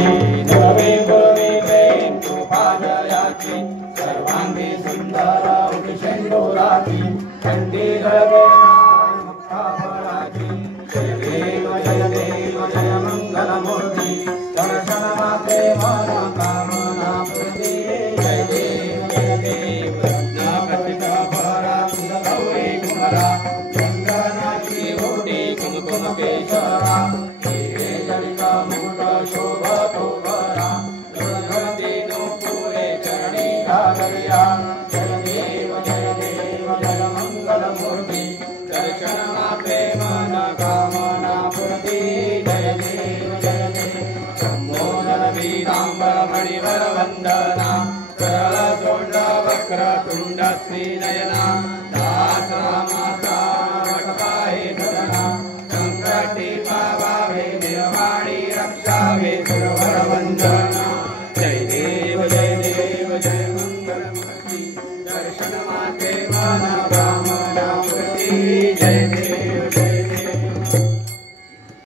नवे गुरुवे प्रेम कृपाजयाची सर्वांगी सुंदर उपेंडोराची कंठी गळगे मुक्ताफळाची जय देव जय मंगलमूर्ती दर्शन मात्रे मन कामना पूर्ती जय देव रत्नापतिका भरा गौरी कुमारा चंदनाची ओटी कुमकुम केशरा हिरे जडिता मुकुट शोभतो भरा दुर्गती नुपुरे चरणी घालया जय देव जय मंगलमूर्ती दर्शन मात्रे मन कामना पूर्ती जय देव मोदन पीतांबर मणिवर वंदना करळ सोंड वक्र तुंड श्रीनयना दास माता वटपाहे धरणा संकटी पावावे निर्वाणी रक्षावे सुरवर वंदना जय देव जय मंगलमूर्ती दर्शन माते मन